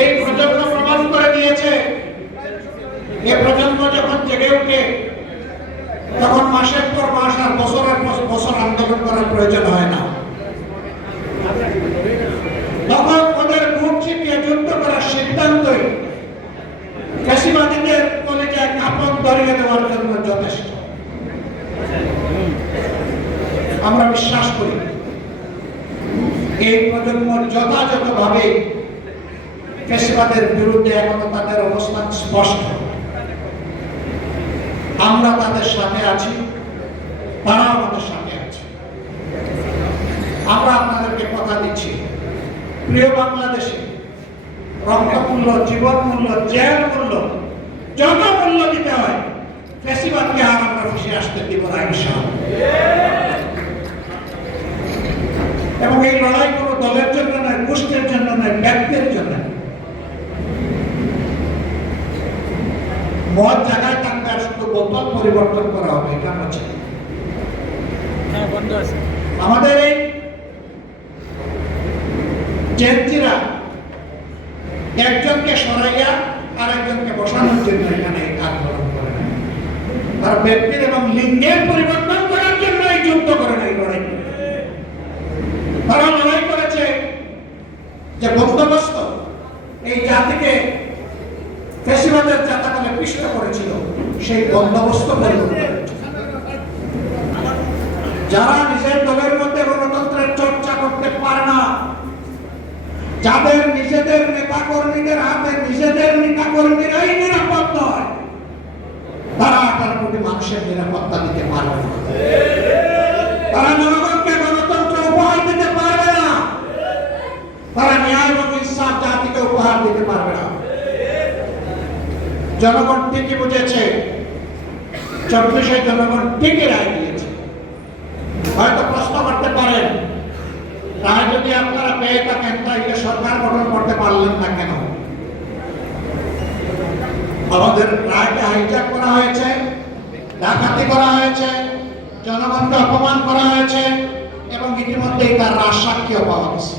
এই প্রজন্ম প্রমাণ করে দিয়েছে, এই প্রজন্ম যখন জেগে উঠে তখন মাসের পর মাস আর বছরের পর বছর আন্দোলন করার প্রয়োজন হয় না। তখন ওদের বুক চিপিয়ে যুদ্ধ করার সিদ্ধান্তই ফ্যাসিবাদীদের কলেজায় কাপড় ধরিয়ে দেওয়ার জন্য যথেষ্ট। আমরা বিশ্বাস করি এই প্রজন্ম যথাযথভাবে ফ্যাসিবাদের বিরুদ্ধে এখনো তাদের অবস্থান স্পষ্ট। আমরা তাদের সাথে আছি, তারা আমাদের সাথে আছে। আমরা আপনাদেরকে কথা দিচ্ছি, প্রিয় বাংলাদেশে রক্তমূল্য, জীবন মূল্য, জেল মূল্য, যত মূল্য দিতে হয় ফ্যাসিবাদকে আর আমরা ফিরে আসতে দিব না ইনশাআল্লাহ। এবং এই লড়াই কোনো দলের জন্য নয়, গোষ্ঠীর জন্য নয়, ব্যক্তির জন্য। মদ জায়গায় থাকবে আর শুধু বোতল পরিবর্তন করা হবে, এটা আমরা চাই। আমাদের এই জেনজিরা একজনকে সরাইয়া আর একজনকে বসানোর জন্য এখানে আন্দোলন করে না। তারা ব্যক্তির এবং লিঙ্গের পরিবর্তন করার জন্য এই যুদ্ধ করে না, এই লড়াই। তারা লড়াই করেছে যে বন্দোবস্ত এই জাতিকে ফ্যাসিবাদের জাতাকলে পিষ্ট করেছিল, সেই বন্দোবস্ত পরিবর্তন। যারা নিজের দলের মধ্যে গণতন্ত্রের চর্চা করতে পারে না, যাদের নিজেদের নেতা কর্মীদের হাতে নিজেদের নেতা কর্মীরাই নিরাপদ নয়, তারা 18 কোটি মানুষের নিরাপত্তা দিতে পারবে না। তারা জনগণকে গণতন্ত্র উপহার দিতে পারবে না, তারা ন্যায় এবং ইনসাফ জাতিকে উপহার দিতে পারবে না। জনগণ ঠিকই বুঝেছে, 24-এ জনগণ ঠিকই রায় দিয়েছে। হয়তো প্রশ্ন করতে পারেন, রায় যদি আপনারা পেয়ে থাকেন তাহলে সরকার গঠন করতে পারলেন না কেন? আমাদের রায়কে হাইজ্যাক করা হয়েছে, ডাকাতি করা হয়েছে, জনগণকে অপমান করা হয়েছে এবং ইতিমধ্যেই তার রাজসাক্ষীও পাওয়া গেছে।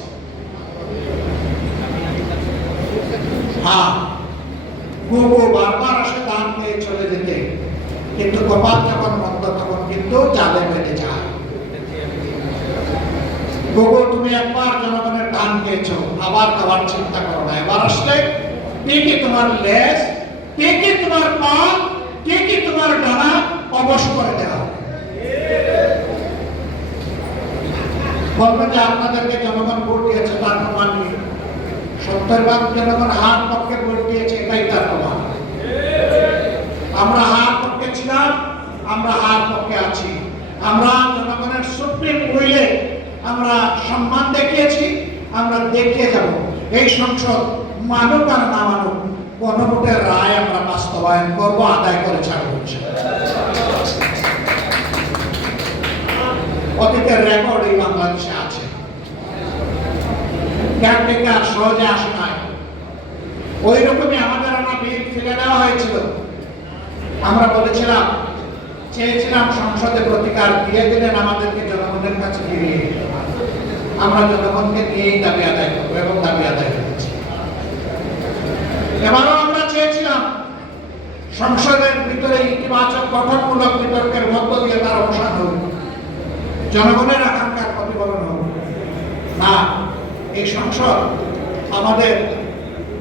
হ্যাঁ, গুগু বারবার আসে দান নিয়ে চলে যেতে, কিন্তু কপাল যখন মন্দ তখন কিন্তু জালে বেঁধে যায়। গুগু, তুমি একবার জনগণের দান খেয়েছো, আবার খাবার চিন্তা করো না। এবার আসলে ঠিকই তোমার লেজ, ঠিকই তোমার পা, ঠিকই তোমার ডানা অবশ করে দেওয়া। বলবে যে আপনাদেরকে জনগণ ভোট দিয়েছে, তার প্রমাণ নেই। 70% জনগণ হার পক্ষে ভোট দিয়েছে, এটাই তার প্রমাণ। আমরা হার পক্ষে ছিলাম, আমরা হার পক্ষে আছি। আমরা জনগণের সুপ্রিম উইলে আমরা সম্মান দেখিয়েছি, আমরা দেখিয়ে যাব। এই সংসদ মানুক আর না মানুক, গণভোটের রায় আমরা বাস্তবায়ন করবো, আদায় করে ছাড়বো। অতীতের রেকর্ড এই বাংলাদেশে আছে। কেয়ারটেকার সহজে আসে নাই, ওই রকমই আমাদের আনা বিল ফেলে দেওয়া হয়েছিল। আমরা বলেছিলাম, চেয়েছিলাম সংসদে প্রতিকার, দিয়ে দিলেন আমাদেরকে জনগণের কাছে ফিরিয়ে। আমরা জনগণকে নিয়েই দাবি আদায় করবো এবং দাবি আদায় করেছি। এবারও আমরা চেয়েছিলাম সংসদের ভিতরে ইতিবাচক গঠনমূলক বিতর্কের মধ্য দিয়ে তার অবসান হোক, জনগণের আকাঙ্ক্ষার প্রতিফলন হোক। না, এই সংসদ আমাদের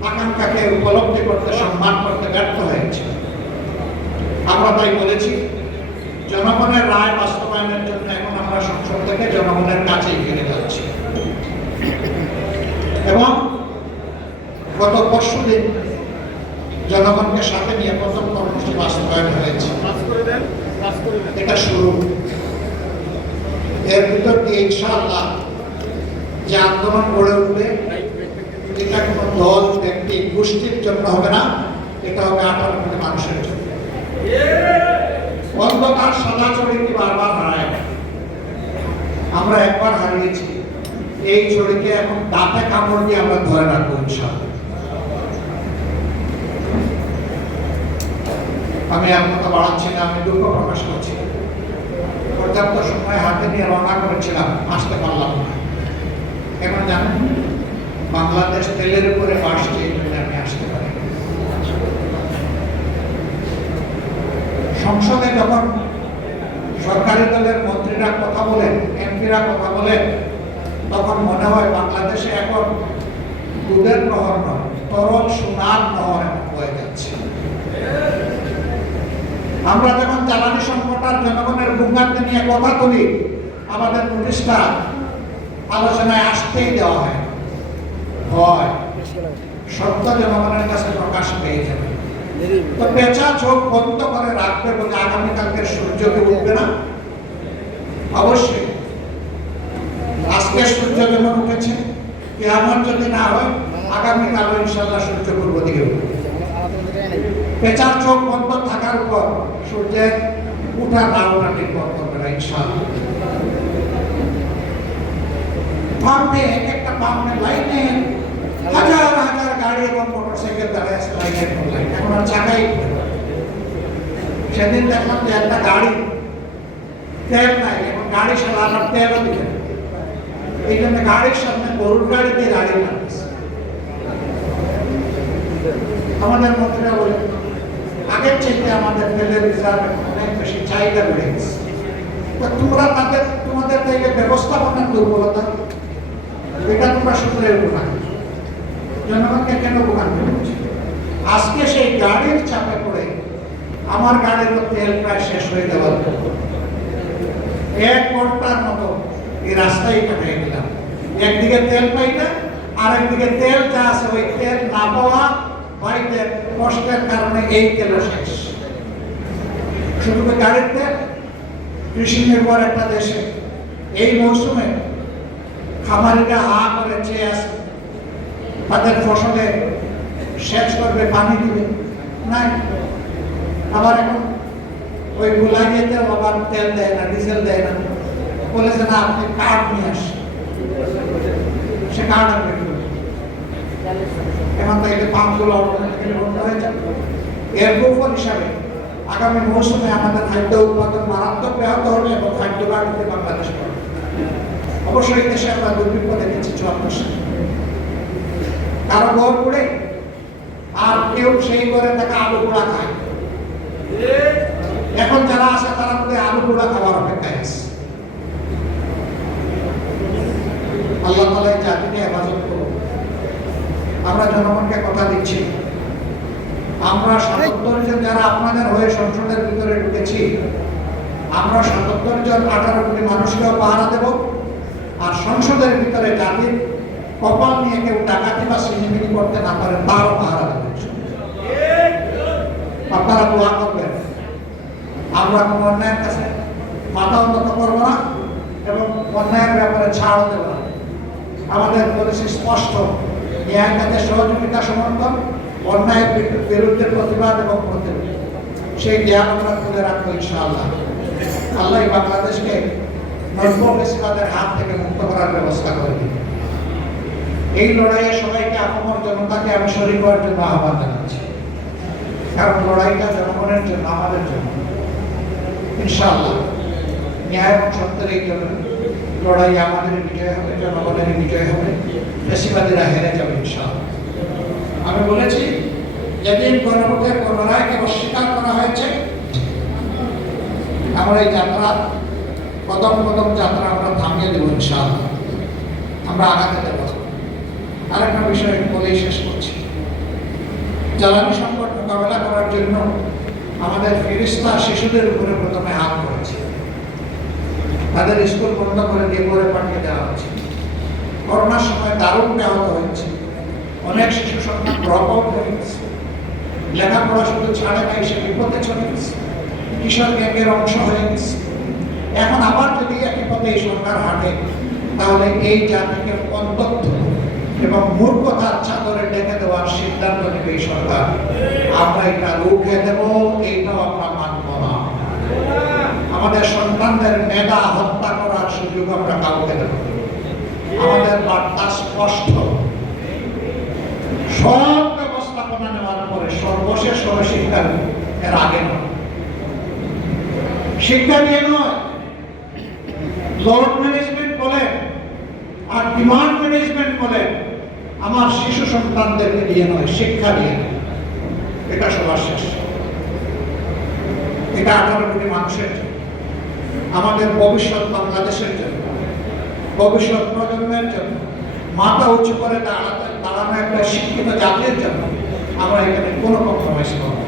আকাঙ্ক্ষাকে উপলব্ধি করতে, সম্মান করতে ব্যর্থ হয়েছে। আমরা তাই বলেছি, জনগণের রায় বাস্তবায়নের জন্য এখন আমরা সংসদ থেকে জনগণের কাছেই ফিরে যাচ্ছি। এবং গত পরশুদিন জনগণকে সাথে নিয়ে প্রথম কর্মসূচি বাস্তবায়ন হয়েছে। এটা শুরু। এর ভিতর দিয়ে ইনশাআল্লাহ যে আন্দোলন গড়ে উঠবে, এটা কোনো দল, ব্যক্তি, গোষ্ঠীর জন্য হবে না, এটা হবে 18 কোটি মানুষের জন্য। অন্ধকার সাদা ছড়িকে বারবার হারায় না। আমরা একবার হারিয়েছি, এই ছড়িকে এখন দাঁতে কামড় দিয়ে আমরা ধরে রাখবো ইনশাআল্লাহ। আমি আর কথা বাড়াচ্ছি না, আমি দুঃখ প্রকাশ করছি। পর্যাপ্ত সময় হাতে নিয়ে রওনা করেছিলাম, আসতে পারলাম না। কেন জানেন? বাংলাদেশ তেলের উপরে বাসছে। মুরব্বীরা কথা বলেন তখন মনে হয় বাংলাদেশে এখন দুধের নহর নয়, তরল সোনার নহর হয়ে যাচ্ছে। আমরা যখন জ্বালানি সংকট আর জনগণের ভোগান্তি নিয়ে কথা তুলি, আমাদের নোটিশটা আলোচনায় আসতেই দেওয়া হয় সত্য জনগণের কাছে প্রকাশ পেয়ে যাবে। তো পেঁচা চোখ বন্ধ করে রাখবে বলে আগামীকালকে সূর্যকে উঠবে না? অবশ্যই আজকে সূর্য যেমন উঠেছে, কিয়ামত যদি না হয় আগামীকাল ইনশাআল্লাহ সূর্য পূর্ব দিকে উঠবে। পেঁচার চোখ বন্ধ থাকার উপর সূর্যের উঠা না ওঠা নির্ভর করবে না ইনশাআল্লাহ। পাম্পে এক একটা পাম্পের লাইনে হাজার হাজার গাড়ি এবং মোটরসাইকেল দাঁড়িয়ে আছে লাইনের পর লাইন, এখন আর চাকাই। সেদিন দেখলাম যে একটা গাড়ি তেল নাই, এখন গাড়ি চালানোর তেলও দিবে, এই জন্য গাড়ির সামনে গরুর গাড়ি দিয়ে গাড়ি লাগছে। আমাদের মন্ত্রীরা বলে আগের চাইতে আমাদের তেলের রিজার্ভ অনেক বেশি চাহিদা বেড়ে গেছে। তোমরা তোমাদের থেকে ব্যবস্থাপনার দুর্বলতা, এটা তোমরা শুধরে উঠো, জনগণকে কেন ভোগান্তি করছে? আজকে সেই গাড়ির চাপে পড়ে আমার গাড়ির তেল প্রায় শেষ হয়ে যাওয়ার পর 1 ঘন্টার মতো এই রাস্তায় কাটিয়ে গেলাম। একদিকে তেল পাই না, আর একদিকে তেল যা আছে ওই তেল না পাওয়া বাড়িতে কষ্টের কারণে এই তেলও শেষ। শুধু গাড়ির তেল, কৃষি নির্ভর একটা দেশে এই মৌসুমে খামারিরা হা করে চেয়ে আছে, তাদের ফসলে সেচ করবে, পানি দিবে নাই। আবার এখন ওই গুলাইয়েতেও আবার তেল দেয় না, ডিজেল দেয় না, বলেছে না আপনি কার্ড নিয়ে আসেন, সে কার্ড আনবে। এখন তো এই পাম্পগুলো অটোমেটিক্যালি বন্ধ হয়ে যাবে। এর কুফল হিসাবে আগামী মৌসুমে আমাদের খাদ্য উৎপাদন মারাত্মক ব্যাহত হবে এবং খাদ্য ঘাটতি বাংলাদেশ পড়বে। অবশ্যই দেশে আমরা দুর্ভিক্ষ দেখেছি 74 সালে, কারো ঘর পুড়ে আর কেউ সেই করে তাকে আলু পোড়া খায়। এখন যারা আছে তারা মধ্যে আলু পোড়া খাওয়ার অপেক্ষায় আছে। আল্লাহ তাআলা এই জাতিকে হেফাজত করুন। আমরা জনগণকে কথা দিচ্ছি, আমরা 77 জন যারা আপনাদের হয়ে সংসদের ভিতরে ঢুকেছি, আমরা 77 জন 18 কোটি মানুষকেও পাহারা দেব। আর সংসদের ভিতরে জাতির কপাল নিয়ে কেউ ডাকাতি বা সিনেমিনি করতে না পারে তারও পাহারা দেবেন। আপনারা দোয়া করবেন, আমরা কোনো অন্যায়ের কাছে মাথা উন্নত করবো না এবং অন্যায়ের ব্যাপারে ছাড়ও দেব না। আমাদের পলিসি স্পষ্ট, ন্যায়ের কাছে সহযোগিতা সমর্থন, অন্যায়ের বিরুদ্ধে প্রতিবাদ এবং প্রতিরোধ। সেই জ্ঞান আমরা তুলে রাখবো ইনশাআল্লাহ। আল্লাহ বাংলাদেশকে নব্য ফেসিবাদের হাত থেকে মুক্ত করার ব্যবস্থা করবে। এই লড়াইয়ে সবাইকে আপমর জনতাকে আমি শরীক হওয়ার জন্য আহ্বান জানাচ্ছি, কারণ লড়াইটা জনগণের জন্য, আমাদের জন্য। ইনশাআল্লাহ ন্যায় এবং সত্যের এই জন্য লড়াই আমাদের বিজয় হবে, জনগণের বিজয় হবে, ফেসিবাদীরা হেরে যাবে ইনশাআল্লাহ। আমি বলেছি যেদিন গণভোটের কোনো রায়কে অস্বীকার করা হয়েছে, আমরা এই যাত্রা কদম কদম যাত্রা আমরা থামিয়ে দেবো ইনশাআল্লাহ, আমরা আগাতে দেব। আরেকটা বিষয় বলেই শেষ করছি, জ্বালানি সংকট মোকাবেলা করার জন্য আমাদের ফেরেশতা শিশুদের উপরে প্রথমে হাত করেছে, তাদের স্কুল বন্ধ করে দিয়ে করে পাঠিয়ে দেওয়া হচ্ছে। করোনার সময় দারুণ ব্যাহত হয়েছে, অনেক শিশু সন্তান ড্রপ আউট হয়ে গেছে, লেখাপড়া শুধু ছাড়ে নাই, সে বিপদে চলে গেছে, কিশোর গ্যাংয়ের অংশ হয়ে গেছে। এখন আবার যদি একই পথে এই সরকার হাঁটে, তাহলে এই জাতিকে অন্তত এবং মূর্খতার চাদরে ডেকে দেওয়ার সিদ্ধান্ত নেবে এই সরকার। আমরা এটা রুখে দেব, এইটাও আমরা মানব না। আমাদের সন্তানদের মেধা হত্যা করার সুযোগ আমরা কাউকে দেব। আমাদের বার্তা স্পষ্ট, সব ব্যবস্থাপনা নেওয়ার পরে সর্বশেষ হবে শিক্ষা, এর আগে নয়। শিক্ষা নিয়ে নয়, লোড ম্যানেজমেন্ট বলে আর ডিমান্ড ম্যানেজমেন্ট বলে, আমার শিশু সন্তানদেরকে দিয়ে নয়, শিক্ষা দিয়ে। এটা সবার শেষ। এটা 18 কোটি মানুষের জন্য, আমাদের ভবিষ্যৎ বাংলাদেশের জন্য। ভবিষ্যৎ প্রজন্মের জন্য, মাথা উঁচু করে দাঁড়ানো একটা শিক্ষিত জাতির জন্য আমরা এখানে কোনো কম্প্রোমাইজ করব না।